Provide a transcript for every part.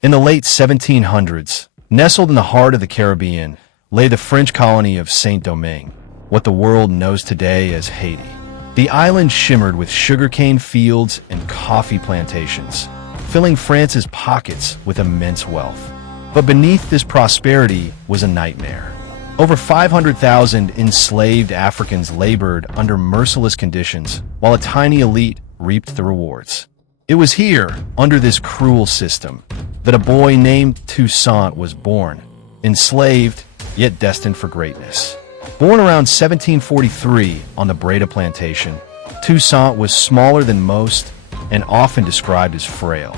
In the late 1700s, nestled in the heart of the Caribbean, lay the French colony of Saint-Domingue, what the world knows today as Haiti. The island shimmered with sugarcane fields and coffee plantations, filling France's pockets with immense wealth. But beneath this prosperity was a nightmare. Over 500,000 enslaved Africans labored under merciless conditions, while a tiny elite reaped the rewards. It was here, under this cruel system, that a boy named Toussaint was born, enslaved, yet destined for greatness. Born around 1743 on the Breda plantation, Toussaint was smaller than most and often described as frail.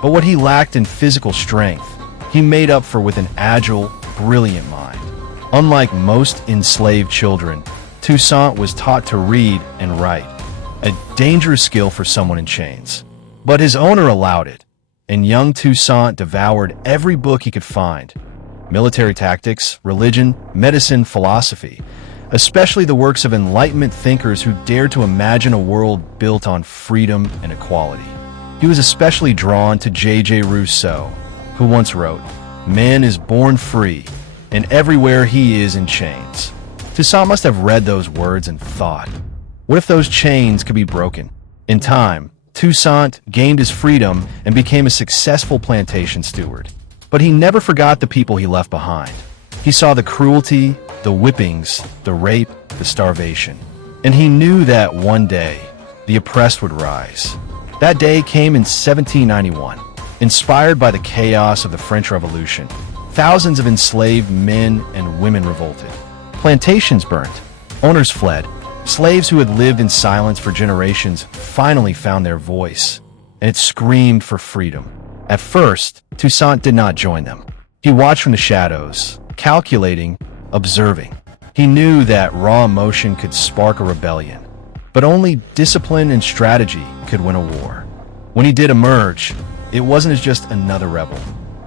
But what he lacked in physical strength, he made up for with an agile, brilliant mind. Unlike most enslaved children, Toussaint was taught to read and write, a dangerous skill for someone in chains. But his owner allowed it, and young Toussaint devoured every book he could find. Military tactics, religion, medicine, philosophy, especially the works of Enlightenment thinkers who dared to imagine a world built on freedom and equality. He was especially drawn to J.J. Rousseau, who once wrote, "Man is born free, and everywhere he is in chains." Toussaint must have read those words and thought, what if those chains could be broken? In time, Toussaint gained his freedom and became a successful plantation steward. But he never forgot the people he left behind. He saw the cruelty, the whippings, the rape, the starvation. And he knew that one day, the oppressed would rise. That day came in 1791. Inspired by the chaos of the French Revolution, thousands of enslaved men and women revolted. Plantations burnt, owners fled. Slaves who had lived in silence for generations finally found their voice, and it screamed for freedom. At first, Toussaint did not join them. He watched from the shadows, calculating, observing. He knew that raw emotion could spark a rebellion, but only discipline and strategy could win a war. When he did emerge, it wasn't as just another rebel.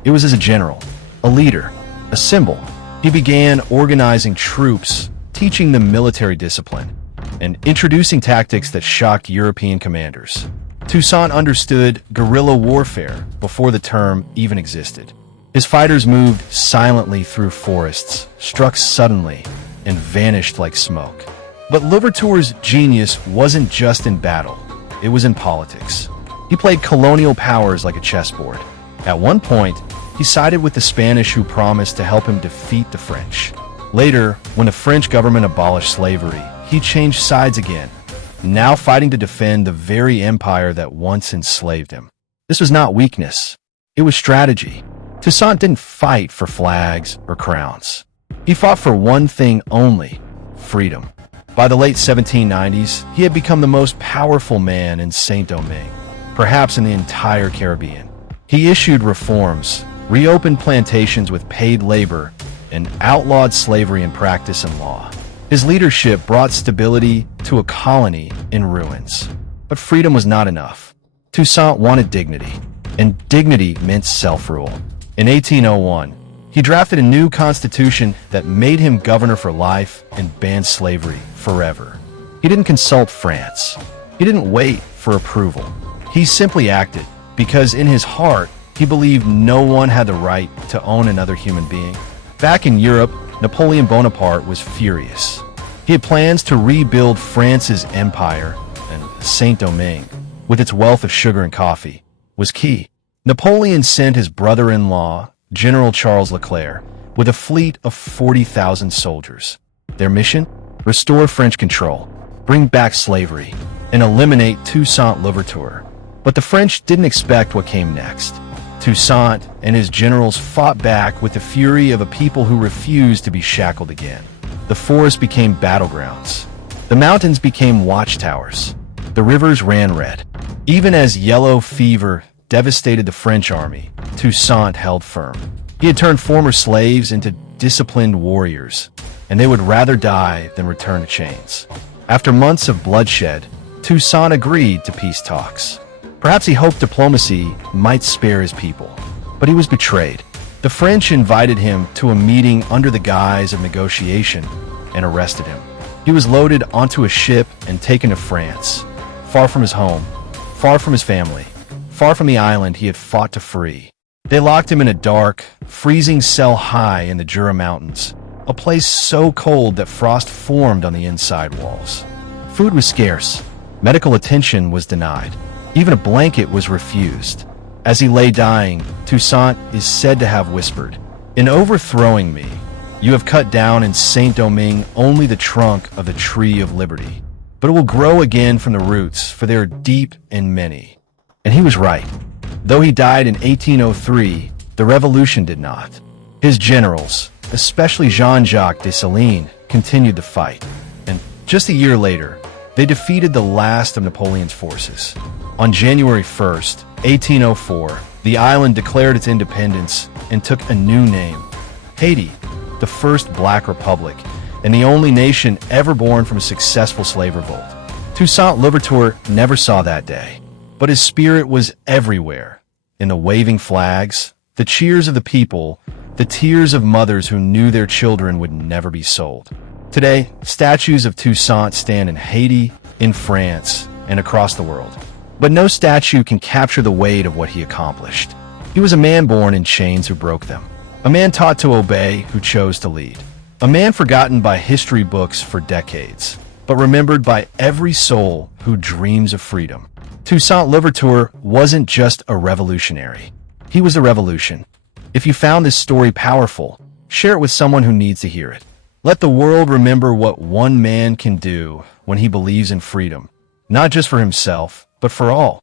It was as a general, a leader, a symbol. He began organizing troops, teaching them military discipline, and introducing tactics that shocked European commanders. Toussaint understood guerrilla warfare before the term even existed. His fighters moved silently through forests, struck suddenly, and vanished like smoke. But Louverture's genius wasn't just in battle, it was in politics. He played colonial powers like a chessboard. At one point, he sided with the Spanish who promised to help him defeat the French. Later, when the French government abolished slavery, he changed sides again, now fighting to defend the very empire that once enslaved him. This was not weakness, it was strategy. Toussaint didn't fight for flags or crowns. He fought for one thing only, freedom. By the late 1790s, he had become the most powerful man in Saint-Domingue, perhaps in the entire Caribbean. He issued reforms, reopened plantations with paid labor, and outlawed slavery in practice and law. His leadership brought stability to a colony in ruins. But freedom was not enough. Toussaint wanted dignity, and dignity meant self-rule. In 1801, he drafted a new constitution that made him governor for life and banned slavery forever. He didn't consult France. He didn't wait for approval. He simply acted because in his heart, he believed no one had the right to own another human being. Back in Europe, Napoleon Bonaparte was furious. He had plans to rebuild France's empire, and Saint-Domingue, with its wealth of sugar and coffee, was key. Napoleon sent his brother-in-law, General Charles Leclerc, with a fleet of 40,000 soldiers. Their mission? Restore French control, bring back slavery, and eliminate Toussaint Louverture. But the French didn't expect what came next. Toussaint and his generals fought back with the fury of a people who refused to be shackled again. The forests became battlegrounds. The mountains became watchtowers. The rivers ran red. Even as yellow fever devastated the French army, Toussaint held firm. He had turned former slaves into disciplined warriors, and they would rather die than return to chains. After months of bloodshed, Toussaint agreed to peace talks. Perhaps he hoped diplomacy might spare his people, but he was betrayed. The French invited him to a meeting under the guise of negotiation and arrested him. He was loaded onto a ship and taken to France, far from his home, far from his family, far from the island he had fought to free. They locked him in a dark, freezing cell high in the Jura Mountains, a place so cold that frost formed on the inside walls. Food was scarce. Medical attention was denied. Even a blanket was refused. As he lay dying, Toussaint is said to have whispered, "In overthrowing me, you have cut down in Saint-Domingue only the trunk of the tree of liberty. But it will grow again from the roots, for they are deep and many." And he was right. Though he died in 1803, the revolution did not. His generals, especially Jean-Jacques Dessalines, continued the fight. And just a year later, they defeated the last of Napoleon's forces. On January 1st, 1804, the island declared its independence and took a new name, Haiti, the first black republic, and the only nation ever born from a successful slave revolt. Toussaint Louverture never saw that day, but his spirit was everywhere, in the waving flags, the cheers of the people, the tears of mothers who knew their children would never be sold. Today, statues of Toussaint stand in Haiti, in France, and across the world. But no statue can capture the weight of what he accomplished. He was a man born in chains who broke them, a man taught to obey who chose to lead, a man forgotten by history books for decades, but remembered by every soul who dreams of freedom. Toussaint Louverture wasn't just a revolutionary. He was a revolution. If you found this story powerful, share it with someone who needs to hear it. Let the world remember what one man can do when he believes in freedom, not just for himself, but for all.